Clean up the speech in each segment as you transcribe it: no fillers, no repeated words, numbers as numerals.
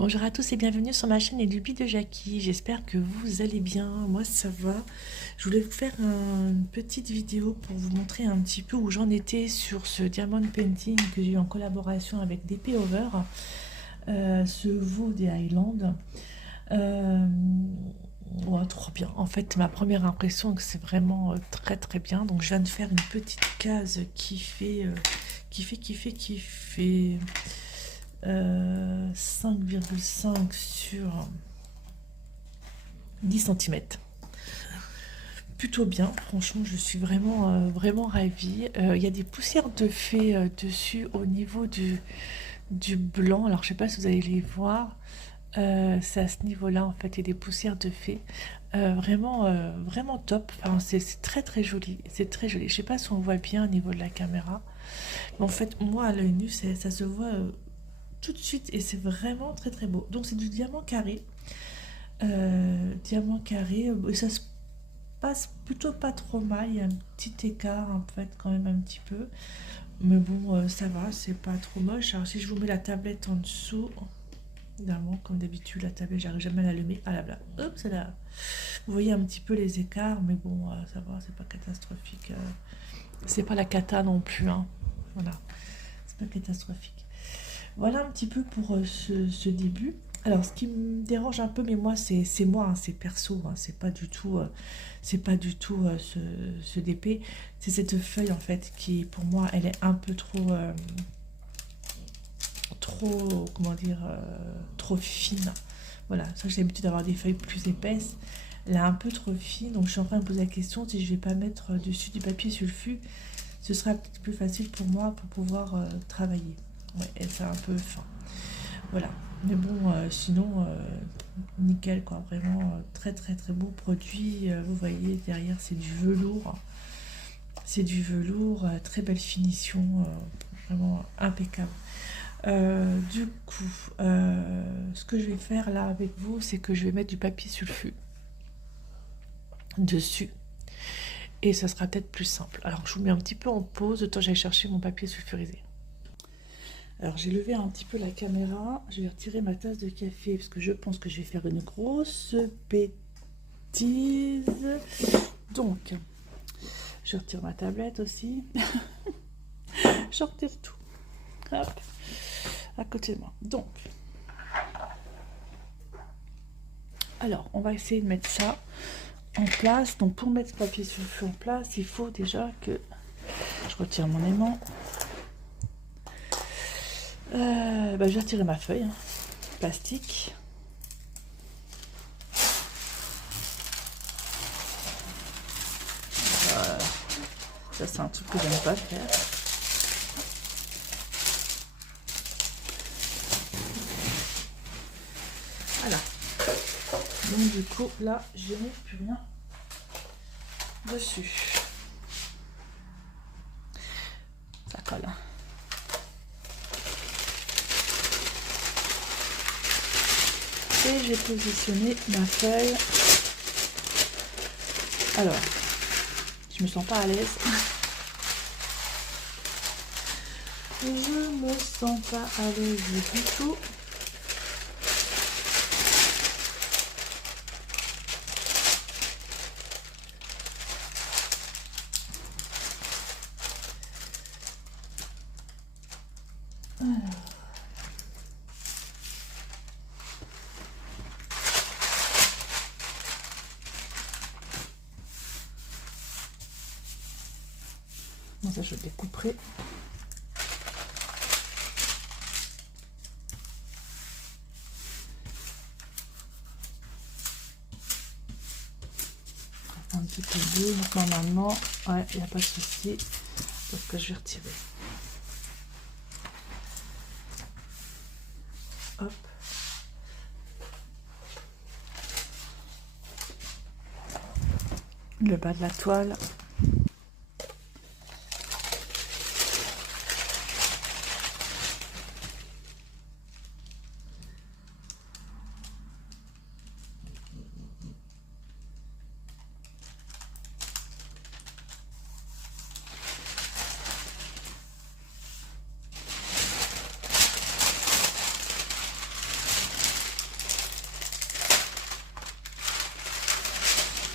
Bonjour à tous et bienvenue sur ma chaîne Les Lubies de Jackie. J'espère que vous allez bien. Moi, ça va. Je voulais vous faire une petite vidéo pour vous montrer un petit peu où j'en étais sur ce diamond painting que j'ai eu en collaboration avec DP Over, ce veau des Highlands. Ouais, trop bien. En fait, ma première impression, que c'est vraiment très très bien. Donc, je viens de faire une petite case qui fait 5,5 sur 10 cm. Plutôt bien, franchement, je suis vraiment ravie. Il y a des poussières de fée dessus au niveau du blanc. Alors, je sais pas si vous allez les voir. C'est à ce niveau-là, en fait, il y a des poussières de fée. Vraiment top. Enfin, c'est très très joli. C'est très joli. Je sais pas si on voit bien au niveau de la caméra. Mais en fait, moi, à l'œil nu, ça se voit tout de suite et c'est vraiment très très beau. Donc c'est du diamant carré. Et ça se passe plutôt pas trop mal. Il y a un petit écart en fait quand même un petit peu. Mais bon, ça va, c'est pas trop moche. Alors si je vous mets la tablette en dessous, évidemment, comme d'habitude, la tablette, j'arrive jamais à l'allumer. Ah là là, hop, c'est là. Vous voyez un petit peu les écarts, mais bon, ça va, c'est pas catastrophique. C'est pas la cata non plus, hein. Voilà, c'est pas catastrophique. Voilà un petit peu pour ce début. Alors, ce qui me dérange un peu, mais moi, c'est moi, hein, c'est perso, hein, c'est pas du tout, ce DP. C'est cette feuille, en fait, qui, pour moi, elle est un peu comment dire, trop fine. Voilà, ça, j'ai l'habitude d'avoir des feuilles plus épaisses. Elle est un peu trop fine, donc je suis en train de me poser la question si je vais pas mettre dessus du papier sulfu. Ce sera peut-être plus facile pour moi pour pouvoir travailler. Ouais, et c'est un peu fin. Voilà. Mais bon, sinon, nickel, quoi. Vraiment, très, très, très beau produit. Vous voyez, derrière, c'est du velours. C'est du velours, très belle finition. Vraiment impeccable. Du coup, ce que je vais faire là avec vous, c'est que je vais mettre du papier sulfu dessus. Et ça sera peut-être plus simple. Alors, je vous mets un petit peu en pause, le temps que j'aille chercher mon papier sulfurisé. Alors, j'ai levé un petit peu la caméra. Je vais retirer ma tasse de café parce que je pense que je vais faire une grosse bêtise. Donc, je retire ma tablette aussi. Je retire tout. Hop, à côté de moi. Donc, alors, on va essayer de mettre ça en place. Donc, pour mettre ce papier sulfu en place, il faut déjà que je retire mon aimant. Je vais retirer ma feuille, hein, plastique. Ça, c'est un truc que j'aime pas faire. Voilà. Donc, du coup, là, je n'ai plus rien dessus. Ça colle. Et j'ai positionné ma feuille. Alors, je me sens pas à l'aise. Je me sens pas à l'aise du tout. Alors. Bon, ça, je le découperai. Un petit peu d'eau, donc normalement, ouais, il n'y a pas de souci. Parce que je vais retirer. Hop. Le bas de la toile.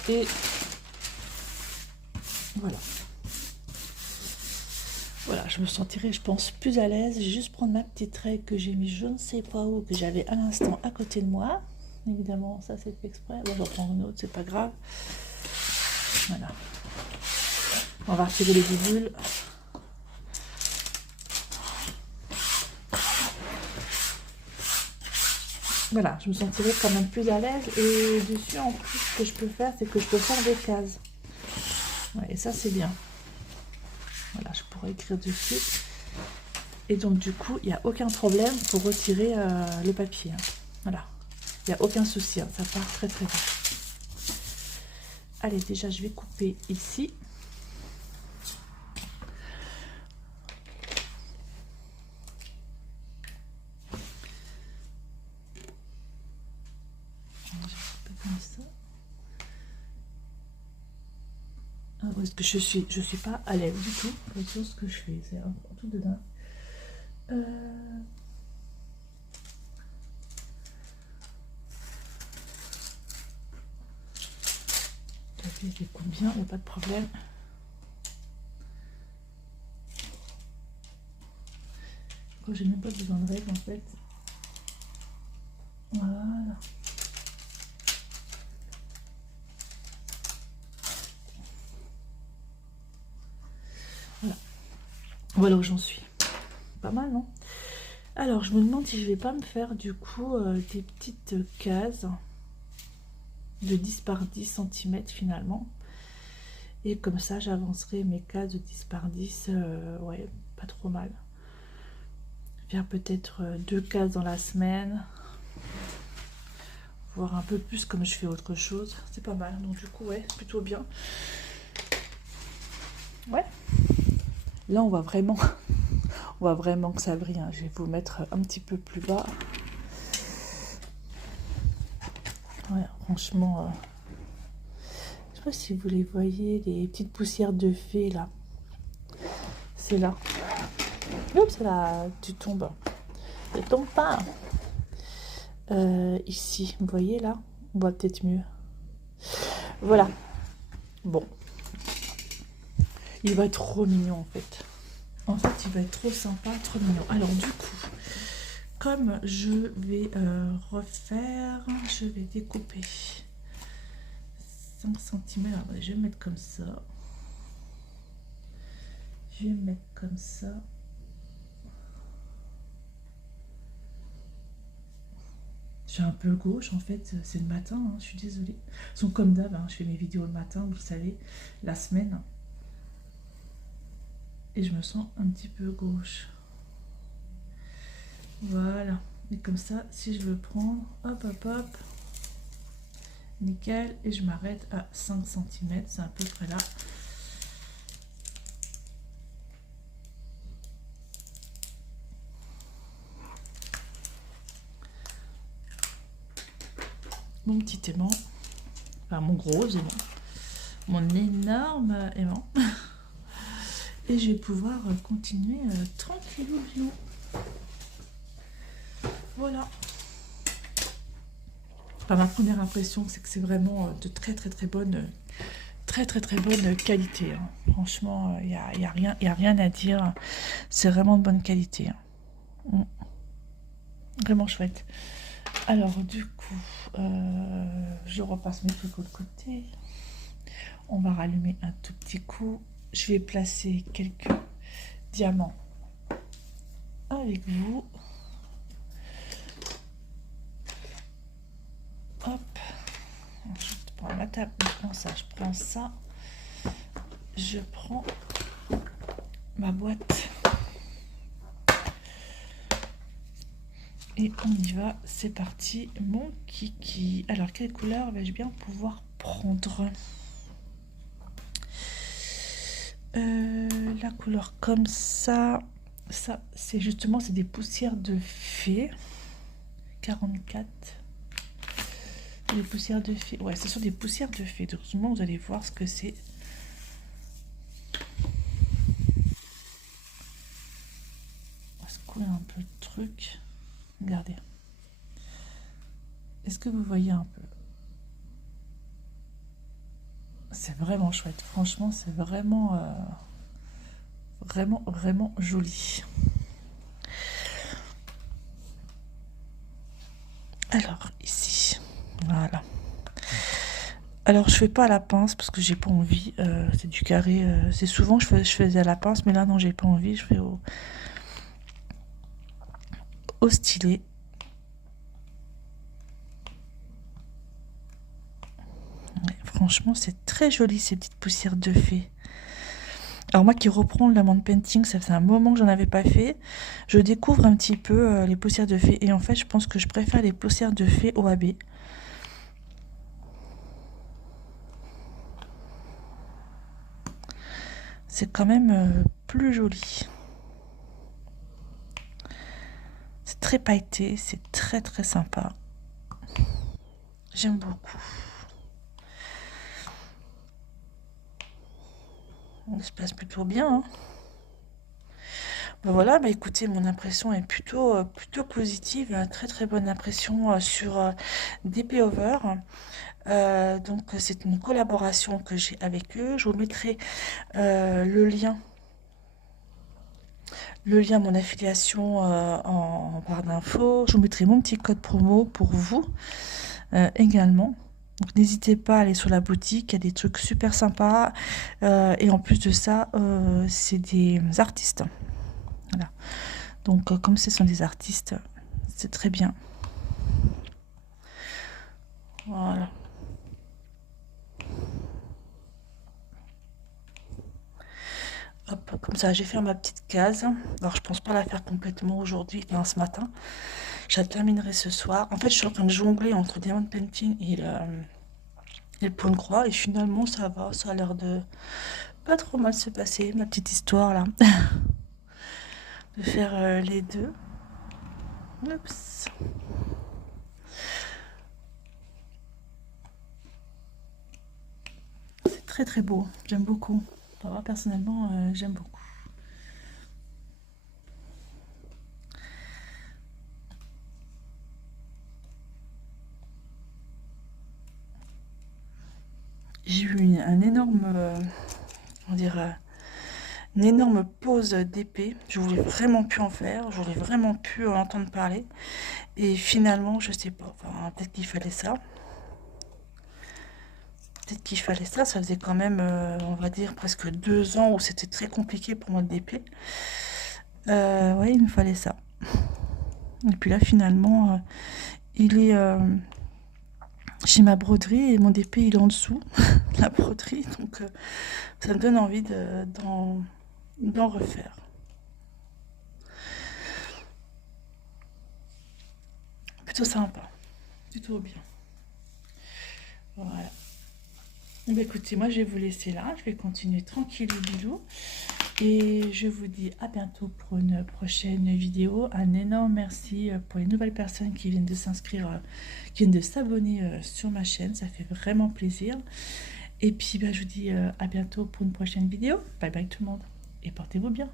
Et voilà. Voilà, je me sentirai, je pense, plus à l'aise. Je vais juste prendre ma petite règle que j'ai mis je ne sais pas où, que j'avais à l'instant à côté de moi. Évidemment, ça c'est fait exprès. Bon, j'en prends une autre, c'est pas grave. Voilà. On va retirer les bulles. Voilà, je me sentirai quand même plus à l'aise. Et dessus, en plus, ce que je peux faire, c'est que je peux faire des cases. Ouais, et ça, c'est bien. Voilà, je pourrais écrire dessus. Et donc, du coup, il n'y a aucun problème pour retirer le papier. Hein. Voilà. Il n'y a aucun souci. Hein. Ça part très, très bien. Allez, déjà, je vais couper ici. Je vais couper comme ça. Ah, parce que je suis pas à l'aise du tout sur ce que je fais. C'est un tout de dingue. Je les coupe bien, il n'y a pas de problème. J'ai même pas besoin de règles en fait. Voilà. Voilà. Voilà où j'en suis. Pas mal, non? Alors, je me demande si je vais pas me faire du coup des petites cases de 10 par 10 cm finalement. Et comme ça, j'avancerai mes cases de 10 par 10. Ouais, pas trop mal. Faire peut-être 2 cases dans la semaine. Voir un peu plus comme je fais autre chose. C'est pas mal. Donc du coup, ouais, plutôt bien. Ouais. Là, on voit vraiment que ça brille. Hein. Je vais vous mettre un petit peu plus bas. Ouais, franchement, je sais pas si vous les voyez, les petites poussières de fée là. C'est là. Oups, là, tu tombes. Ne tombe pas. Ici, vous voyez là? On voit peut-être mieux. Voilà. Bon. Il va être trop mignon en fait. En fait, il va être trop sympa, trop mignon. Alors du coup, comme je vais refaire, je vais découper 5 cm. Alors, je vais mettre comme ça. Je vais mettre comme ça. Je suis un peu gauche en fait, c'est le matin, hein, je suis désolée. Sont comme d'hab, hein, je fais mes vidéos le matin, vous le savez, la semaine. Et je me sens un petit peu gauche. Voilà. Et comme ça, si je veux prendre, hop, hop, hop, nickel. Et je m'arrête à 5 cm, c'est à peu près là. Mon petit aimant, enfin mon gros aimant, mon énorme aimant. Et je vais pouvoir continuer tranquillou. Voilà. Enfin, ma première impression, c'est que c'est vraiment de très bonne qualité. Hein. Franchement, il y a rien à dire. C'est vraiment de bonne qualité. Hein. Vraiment chouette. Alors, du coup, je repasse mes trucs de côté. On va rallumer un tout petit coup. Je vais placer quelques diamants avec vous. Hop. Je prends ma table, je prends ça, je prends ma boîte. Et on y va, c'est parti, mon kiki. Alors, quelle couleur vais-je bien pouvoir prendre? La couleur comme ça, c'est justement, c'est des poussières de fée. 44. Des poussières de fée. Ouais, ce sont des poussières de fée. Donc, vous allez voir ce que c'est. On va se couler un peu le truc. Regardez. Est-ce que vous voyez un peu? C'est vraiment chouette. Franchement, c'est vraiment, vraiment joli. Alors, ici, voilà. Alors, je fais pas à la pince parce que j'ai pas envie. C'est du carré. C'est souvent je faisais à la pince, mais là, non, j'ai pas envie. Je fais au stylet. Ouais, franchement, c'est très joli ces petites poussières de fée. Alors moi qui reprends le lemon painting, ça fait un moment que j'en avais pas fait. Je découvre un petit peu les poussières de fée. Et en fait, je pense que je préfère les poussières de fée OAB. C'est quand même plus joli. C'est très pailleté, c'est très très sympa. J'aime beaucoup. On se passe plutôt bien, hein. Ben voilà, bah écoutez, mon impression est plutôt positive, très très bonne impression sur DP Over. Donc c'est une collaboration que j'ai avec eux. Je vous mettrai le lien, mon affiliation en barre d'infos. Je vous mettrai mon petit code promo pour vous également. Donc n'hésitez pas à aller sur la boutique, il y a des trucs super sympas. Et en plus de ça, c'est des artistes. Voilà. Donc comme ce sont des artistes, c'est très bien. Voilà. Hop, comme ça, j'ai fait ma petite case. Alors, je pense pas la faire complètement aujourd'hui, enfin, ce matin. Je la terminerai ce soir. En fait, je suis en train de jongler entre Diamond Painting et le point de croix. Et finalement, ça va. Ça a l'air de pas trop mal se passer, ma petite histoire là. De faire les deux. Oups. C'est très très beau. J'aime beaucoup. Moi, personnellement, j'aime beaucoup. J'ai eu un énorme, on dirait, une énorme pause d'épée. Je voulais vraiment plus en faire. Je voulais vraiment plus en entendre parler. Et finalement, je sais pas. Enfin, peut-être qu'il fallait ça. Peut-être qu'il fallait ça. Ça faisait quand même, on va dire, presque 2 ans où c'était très compliqué pour moi le DP. Ouais, il me fallait ça. Et puis là, finalement, il est chez ma broderie et mon DP il est en dessous la broderie, donc ça me donne envie d'en refaire. Plutôt sympa, plutôt bien. Voilà. Bah, écoutez, moi je vais vous laisser là, je vais continuer tranquille bilou et je vous dis à bientôt pour une prochaine vidéo. Un énorme merci pour les nouvelles personnes qui viennent de s'inscrire, qui viennent de s'abonner sur ma chaîne, ça fait vraiment plaisir. Et puis bah, je vous dis à bientôt pour une prochaine vidéo. Bye bye tout le monde et portez-vous bien.